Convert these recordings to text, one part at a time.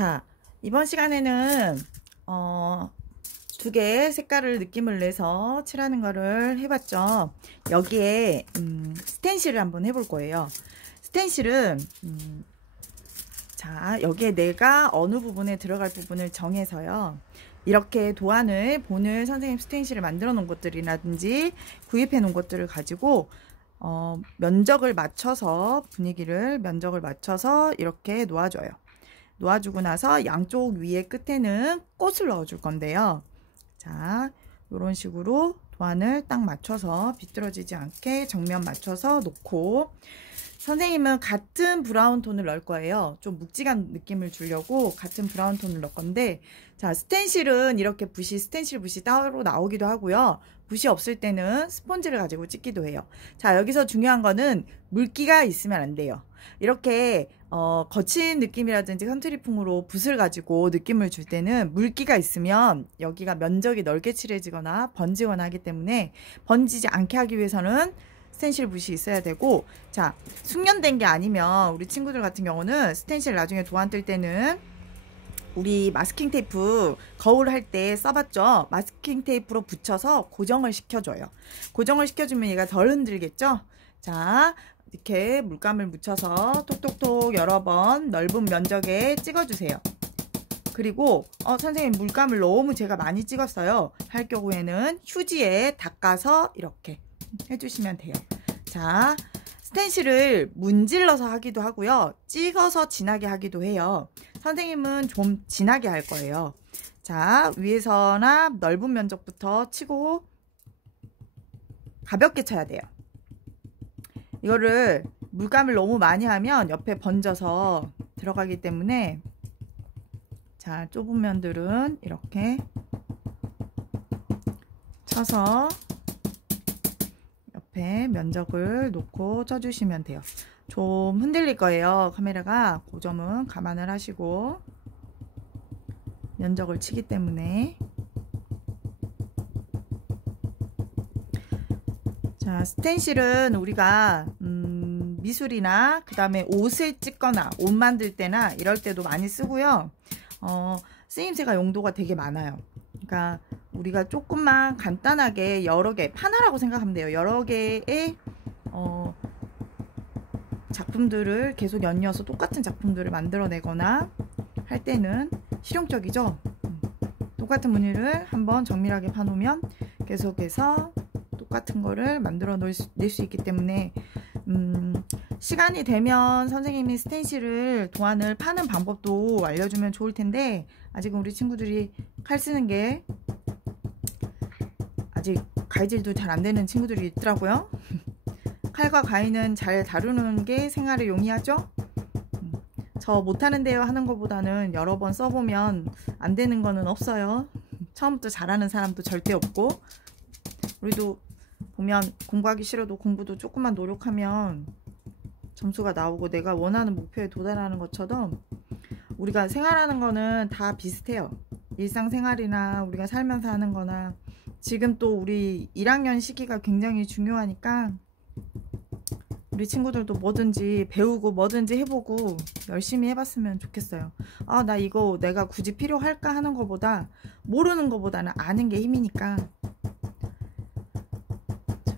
자, 이번 시간에는 두 개의 색깔을 느낌을 내서 칠하는 거를 해봤죠. 여기에 스텐실을 한번 해볼 거예요. 스텐실은 자, 여기에 내가 어느 부분에 들어갈 부분을 정해서요. 이렇게 도안을 본을 선생님 스텐실을 만들어 놓은 것들이라든지 구입해 놓은 것들을 가지고 면적을 맞춰서 면적을 맞춰서 이렇게 놓아줘요. 놓아주고 나서 양쪽 위에 끝에는 꽃을 넣어줄 건데요. 자, 이런 식으로 도안을 딱 맞춰서 비뚤어지지 않게 정면 맞춰서 놓고, 선생님은 같은 브라운 톤을 넣을 거예요. 좀 묵직한 느낌을 주려고 같은 브라운 톤을 넣을 건데, 자, 스텐실은 이렇게 스텐실 붓이 따로 나오기도 하고요. 붓이 없을 때는 스펀지를 가지고 찍기도 해요. 자, 여기서 중요한 거는 물기가 있으면 안 돼요. 이렇게 거친 느낌이라든지 컨트리풍으로 붓을 가지고 느낌을 줄 때는 물기가 있으면 여기가 면적이 넓게 칠해지거나 번지거나 하기 때문에 번지지 않게 하기 위해서는 스텐실 붓이 있어야 되고, 자, 숙련된 게 아니면 우리 친구들 같은 경우는 스텐실 나중에 도안 뜰 때는 우리 마스킹 테이프 거울 할 때 써봤죠? 마스킹 테이프로 붙여서 고정을 시켜줘요. 고정을 시켜주면 얘가 덜 흔들겠죠? 자, 이렇게 물감을 묻혀서 톡톡톡 여러 번 넓은 면적에 찍어주세요. 그리고 선생님 물감을 너무 제가 많이 찍었어요 할 경우에는 휴지에 닦아서 이렇게 해주시면 돼요. 자, 스텐실을 문질러서 하기도 하고요, 찍어서 진하게 하기도 해요. 선생님은 좀 진하게 할 거예요. 자, 위에서나 넓은 면적부터 치고 가볍게 쳐야 돼요. 이거를 물감을 너무 많이 하면 옆에 번져서 들어가기 때문에, 자, 좁은 면들은 이렇게 쳐서 옆에 면적을 놓고 쳐주시면 돼요. 좀 흔들릴 거예요, 카메라가. 그 점은 감안을 하시고, 면적을 치기 때문에. 자, 스텐실은 우리가 미술이나 그 다음에 옷을 찍거나 옷 만들 때나 이럴 때도 많이 쓰고요. 쓰임새가 용도가 되게 많아요. 그러니까 우리가 조금만 간단하게 여러 개, 판화라고 생각하면 돼요. 여러 개의 작품들을 계속 연이어서 똑같은 작품들을 만들어내거나 할 때는 실용적이죠. 똑같은 무늬를 한번 정밀하게 파놓으면 계속해서 똑같은 거를 만들어 낼 수 있기 때문에, 시간이 되면 선생님이 스텐실을 도안을 파는 방법도 알려주면 좋을 텐데, 아직은 우리 친구들이 칼 쓰는 게 아직 가위질도 잘 안 되는 친구들이 있더라고요. 칼과 가위는 잘 다루는 게 생활에 용이하죠. 저 못하는데요 하는 것보다는 여러 번 써보면 안 되는 거는 없어요. 처음부터 잘하는 사람도 절대 없고, 우리도 보면 공부하기 싫어도 공부도 조금만 노력하면 점수가 나오고 내가 원하는 목표에 도달하는 것처럼 우리가 생활하는 거는 다 비슷해요. 일상생활이나 우리가 살면서 하는 거나. 지금 또 우리 1학년 시기가 굉장히 중요하니까 우리 친구들도 뭐든지 배우고 뭐든지 해보고 열심히 해봤으면 좋겠어요. 아, 나 이거 내가 굳이 필요할까 하는 것보다 모르는 것보다는 아는 게 힘이니까.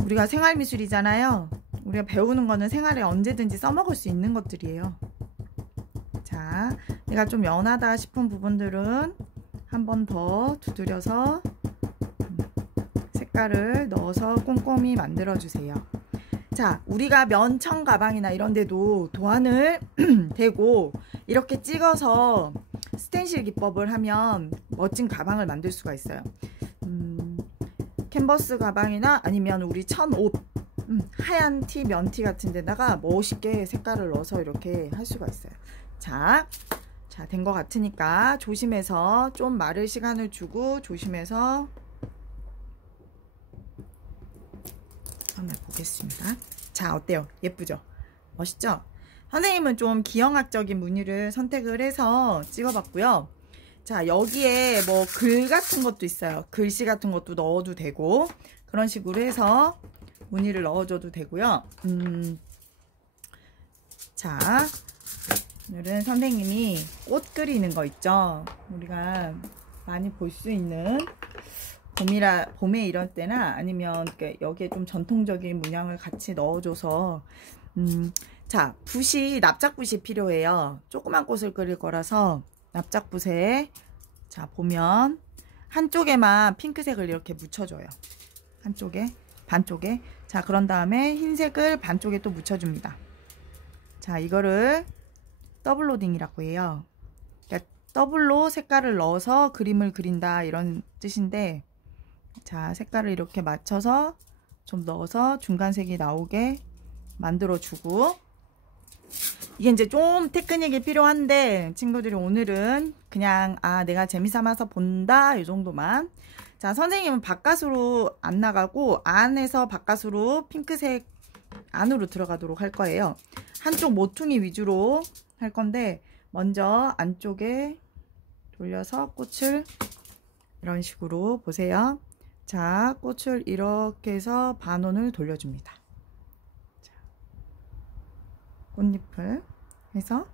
우리가 생활미술이잖아요. 우리가 배우는 거는 생활에 언제든지 써먹을 수 있는 것들이에요. 자, 내가 좀 연하다 싶은 부분들은 한 번 더 두드려서 색깔을 넣어서 꼼꼼히 만들어 주세요. 자, 우리가 면청 가방이나 이런 데도 도안을 대고 이렇게 찍어서 스텐실 기법을 하면 멋진 가방을 만들 수가 있어요. 캔버스 가방이나 아니면 우리 천옷, 하얀 티, 면티 같은 데다가 멋있게 색깔을 넣어서 이렇게 할 수가 있어요. 자, 된 것 같으니까 조심해서 좀 마를 시간을 주고 조심해서 한번 보겠습니다. 자, 어때요? 예쁘죠? 멋있죠? 선생님은 좀 기형학적인 무늬를 선택을 해서 찍어봤고요. 자, 여기에 뭐 글 같은 것도 있어요. 글씨 같은 것도 넣어도 되고, 그런 식으로 해서 무늬를 넣어줘도 되고요. 자, 오늘은 선생님이 꽃 그리는 거 있죠. 우리가 많이 볼 수 있는 봄에 이럴 때나 아니면 여기에 좀 전통적인 문양을 같이 넣어줘서 자, 납작붓이 필요해요. 조그만 꽃을 그릴 거라서 납작붓에 자 보면 한쪽에만 핑크색을 이렇게 묻혀줘요. 한쪽에 반쪽에. 자, 그런 다음에 흰색을 반쪽에 또 묻혀줍니다. 자, 이거를 더블 로딩이라고 해요. 그러니까 더블로 색깔을 넣어서 그림을 그린다 이런 뜻인데, 자, 색깔을 이렇게 맞춰서 좀 넣어서 중간색이 나오게 만들어 주고, 이게 이제 좀 테크닉이 필요한데 친구들이 오늘은 그냥 내가 재미삼아서 본다 이 정도만. 자, 선생님은 바깥으로 안 나가고 안에서 바깥으로 핑크색 안으로 들어가도록 할 거예요. 한쪽 모퉁이 위주로 할 건데, 먼저 안쪽에 돌려서 꽃을 이런 식으로 보세요. 자, 꽃을 이렇게 해서 반원을 돌려줍니다. 자, 꽃잎을 해서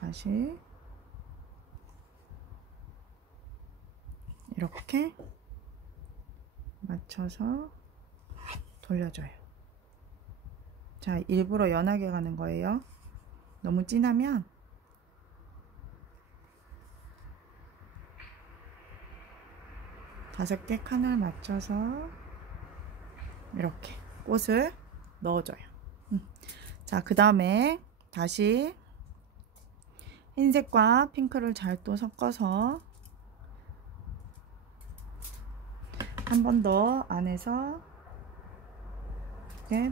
다시 이렇게 맞춰서 돌려줘요. 자, 일부러 연하게 가는 거예요. 너무 진하면 다섯 개 칸을 맞춰서 이렇게 꽃을 넣어줘요. 자, 그 다음에 다시 흰색과 핑크를 잘 또 섞어서 한 번 더 안에서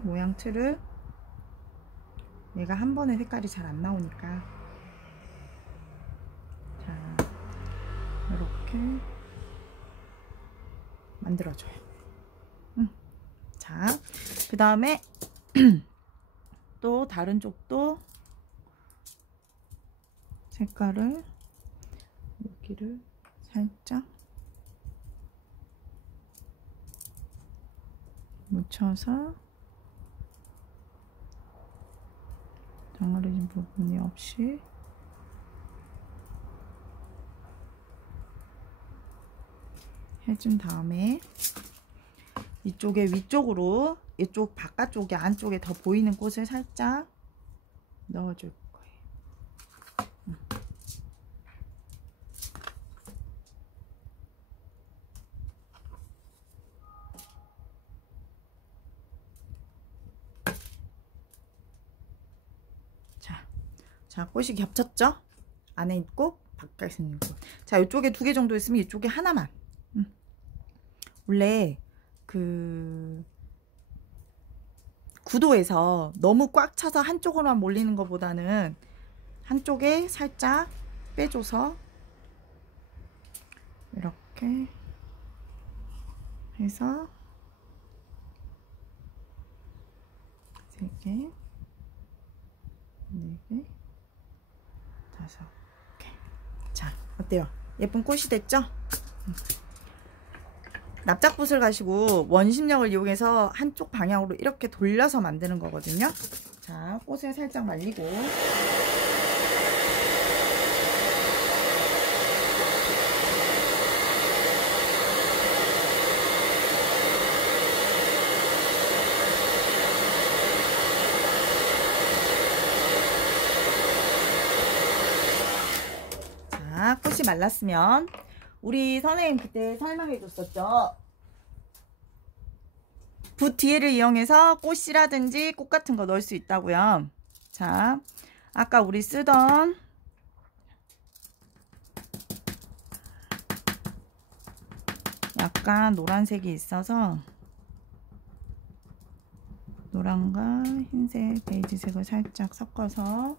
모양 틀을, 얘가 한 번에 색깔이 잘 안 나오니까 자, 이렇게 만들어줘요. 자, 그 다음에 또 다른 쪽도 색깔을 여기를 살짝 묻혀서 덩어리진 부분이 없이 해준 다음에 이쪽에 위쪽으로, 이쪽 바깥쪽에 안쪽에 더 보이는 꽃을 살짝 넣어줄 거예요. 자, 꽃이 겹쳤죠? 안에 있고 바깥에 있는 꽃. 자, 이쪽에 2개 정도 있으면 이쪽에 하나만. 원래 그 구도에서 너무 꽉 차서 한쪽으로만 몰리는 것보다는 한쪽에 살짝 빼줘서 이렇게 해서 3개, 4개, 5개. 자, 어때요? 예쁜 꽃이 됐죠? 납작붓을 가지고 원심력을 이용해서 한쪽 방향으로 이렇게 돌려서 만드는 거거든요. 자, 꽃을 살짝 말리고 자, 꽃이 말랐으면 우리 선생님 그때 설명해 줬었죠. 붓 뒤에를 이용해서 꽃이라든지 꽃 같은 거 넣을 수 있다고요. 자, 아까 우리 쓰던 약간 노란색이 있어서 노란과 흰색, 베이지색을 살짝 섞어서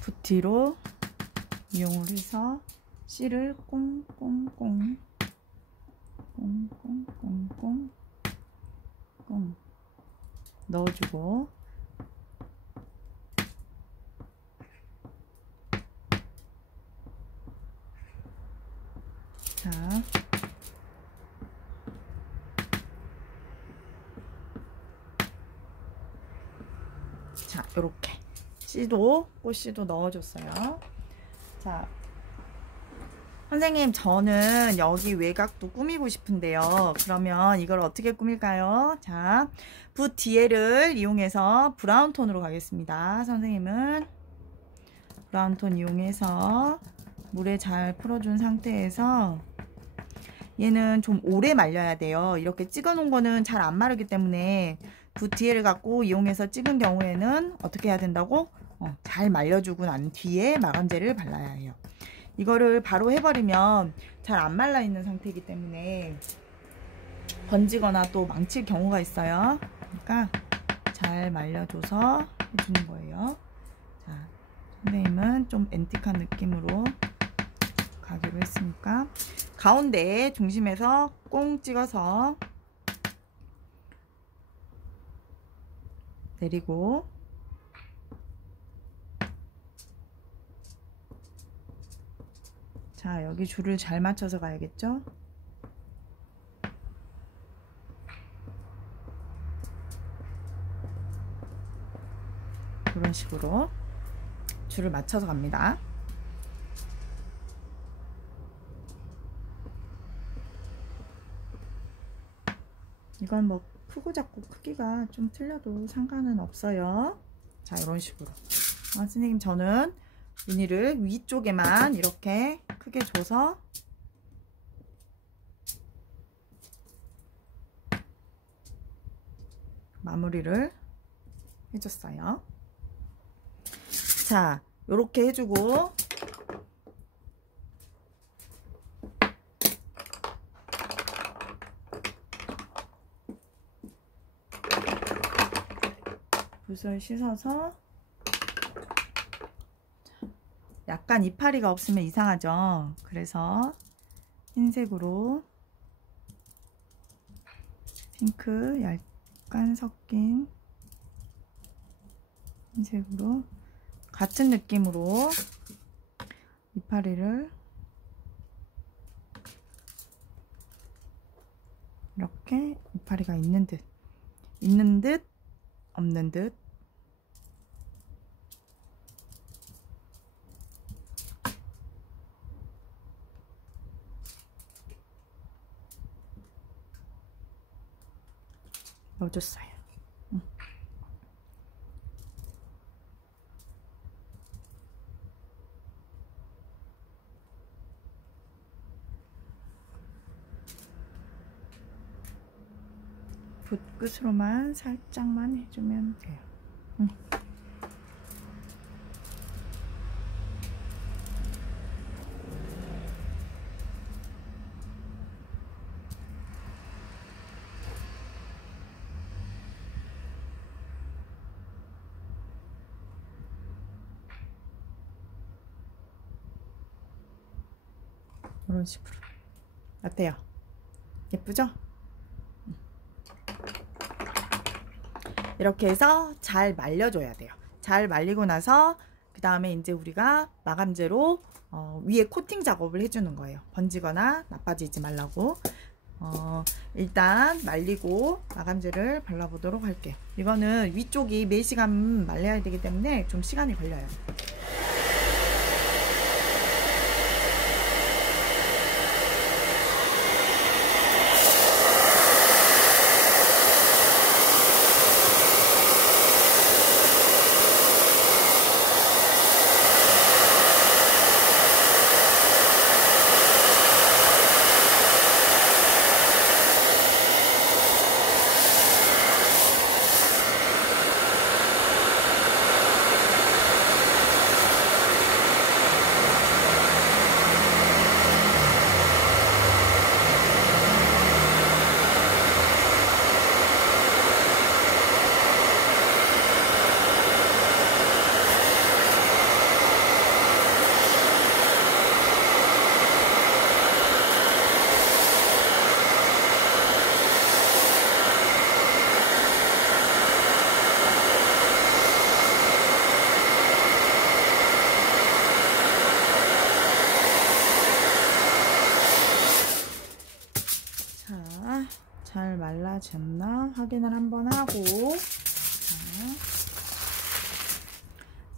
붓뒤로 이용을 해서 씨를 꽁꽁꽁 넣어주고, 요렇게 꽃씨도 넣어줬어요. 자, 선생님, 저는 여기 외곽도 꾸미고 싶은데요. 그러면 이걸 어떻게 꾸밀까요? 자, 붓 뒤에를 이용해서 브라운 톤으로 가겠습니다. 선생님은 브라운 톤 이용해서 물에 잘 풀어준 상태에서 얘는 좀 오래 말려야 돼요. 이렇게 찍어 놓은 거는 잘 안 마르기 때문에 붓 뒤에를 갖고 이용해서 찍은 경우에는 어떻게 해야 된다고? 잘 말려주고 난 뒤에 마감제를 발라야 해요. 이거를 바로 해버리면 잘 안 말라 있는 상태이기 때문에 번지거나 또 망칠 경우가 있어요. 그러니까 잘 말려줘서 해주는 거예요. 자, 선생님은 좀 앤틱한 느낌으로 가기로 했으니까 가운데 중심에서 꽁 찍어서 내리고, 자, 여기 줄을 잘 맞춰서 가야겠죠? 이런 식으로 줄을 맞춰서 갑니다. 이건 뭐 크고 작고 크기가 좀 틀려도 상관은 없어요. 자, 이런 식으로. 선생님, 저는 무늬를 위쪽에만 이렇게 크게 줘서 마무리를 해줬어요. 자, 요렇게 해주고 붓을 씻어서, 약간 이파리가 없으면 이상하죠. 그래서 흰색으로 핑크 약간 섞인 흰색으로 같은 느낌으로 이파리를 이렇게 이파리가 있는 듯 없는 듯 넣어줬어요. 붓 끝으로만 살짝만 해주면 돼요. 이런 식으로. 어때요? 예쁘죠? 이렇게 해서 잘 말려줘야 돼요. 잘 말리고 나서 그 다음에 이제 우리가 마감제로 위에 코팅 작업을 해주는 거예요. 번지거나 나빠지지 말라고. 일단 말리고 마감제를 발라보도록 할게요. 이거는 위쪽이 4시간 말려야 되기 때문에 좀 시간이 걸려요. 잘 말라졌나 확인을 한번 하고, 자,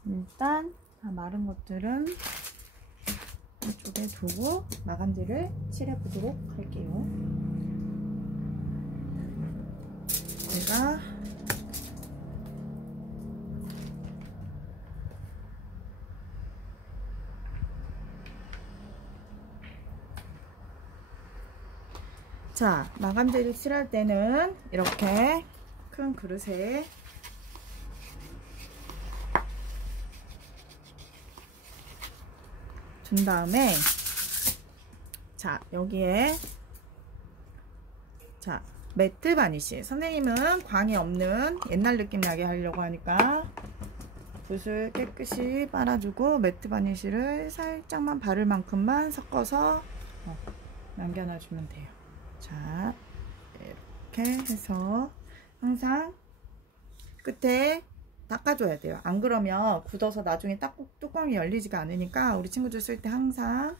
일단 다 마른 것들은 이쪽에 두고 마감재를 칠해 보도록 할게요. 제가 자, 마감재를 칠할 때는 이렇게 큰 그릇에 둔 다음에, 자, 여기에, 자, 매트 바니쉬. 선생님은 광이 없는 옛날 느낌 나게 하려고 하니까 붓을 깨끗이 빨아주고 매트 바니쉬를 살짝만 바를 만큼만 섞어서 남겨놔주면 돼요. 자, 이렇게 해서 항상 끝에 닦아줘야 돼요. 안 그러면 굳어서 나중에 뚜껑이 열리지가 않으니까 우리 친구들 쓸 때 항상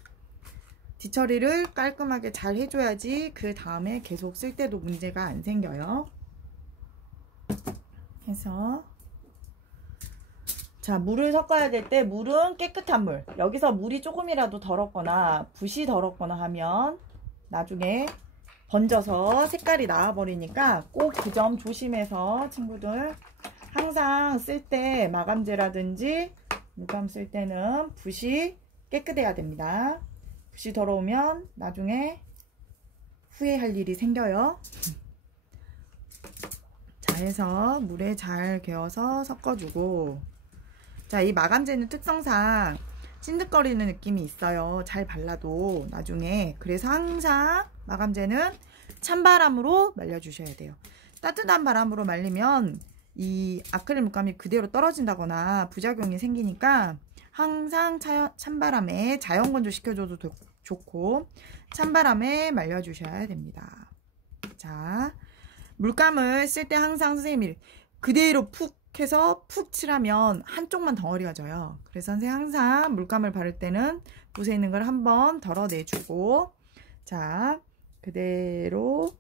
뒤처리를 깔끔하게 잘 해줘야지 그 다음에 계속 쓸 때도 문제가 안 생겨요. 해서 자, 물을 섞어야 될 때 물은 깨끗한 물, 여기서 물이 조금이라도 더럽거나 붓이 더럽거나 하면 나중에 번져서 색깔이 나와버리니까 꼭 그 점 조심해서 친구들 항상 쓸 때 마감재라든지 물감 쓸 때는 붓이 깨끗해야 됩니다. 붓이 더러우면 나중에 후회할 일이 생겨요. 자, 해서 물에 잘 개어서 섞어주고, 자, 이 마감재는 특성상 찐득거리는 느낌이 있어요. 잘 발라도 나중에. 그래서 항상 마감재는 찬바람으로 말려주셔야 돼요. 따뜻한 바람으로 말리면 이 아크릴 물감이 그대로 떨어진다거나 부작용이 생기니까 항상 찬바람에 자연 건조 시켜줘도 좋고 찬바람에 말려주셔야 됩니다. 자, 물감을 쓸 때 항상 선생님이 그대로 푹 해서 푹 칠하면 한쪽만 덩어리가 져요. 그래서 선생님 항상 물감을 바를 때는 붓에 있는 걸 한번 덜어내주고, 자, 그대로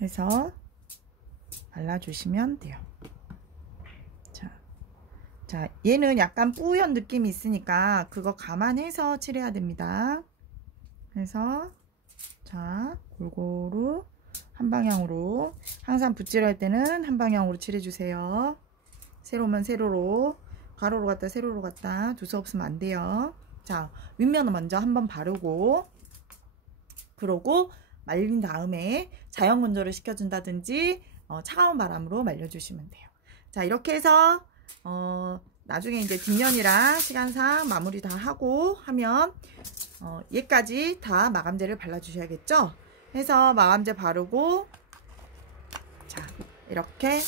해서 발라주시면 돼요. 자, 얘는 약간 뿌연 느낌이 있으니까 그거 감안해서 칠해야 됩니다. 그래서 자, 골고루 한 방향으로, 항상 붓질할 때는 한 방향으로 칠해주세요. 세로면 세로로, 가로로 갔다 세로로 갔다 두서 없으면 안 돼요. 자, 윗면은 먼저 한번 바르고, 그러고 말린 다음에 자연 건조를 시켜준다든지 차가운 바람으로 말려주시면 돼요. 자, 이렇게 해서 나중에 이제 뒷면이랑 시간상 마무리 다 하고 하면 얘까지 다 마감재를 발라주셔야겠죠. 해서 마감재 바르고, 자, 이렇게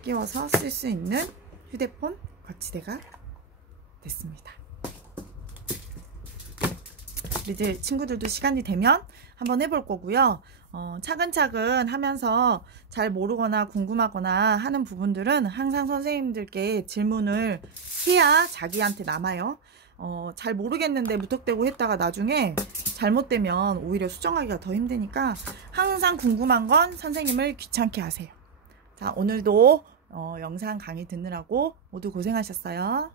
끼워서 쓸 수 있는 휴대폰 거치대가 됐습니다. 이제 친구들도 시간이 되면 한번 해볼 거고요. 차근차근 하면서 잘 모르거나 궁금하거나 하는 부분들은 항상 선생님들께 질문을 해야 자기한테 남아요. 잘 모르겠는데 무턱대고 했다가 나중에 잘못되면 오히려 수정하기가 더 힘드니까 항상 궁금한 건 선생님을 귀찮게 하세요. 자, 오늘도 영상 강의 듣느라고 모두 고생하셨어요.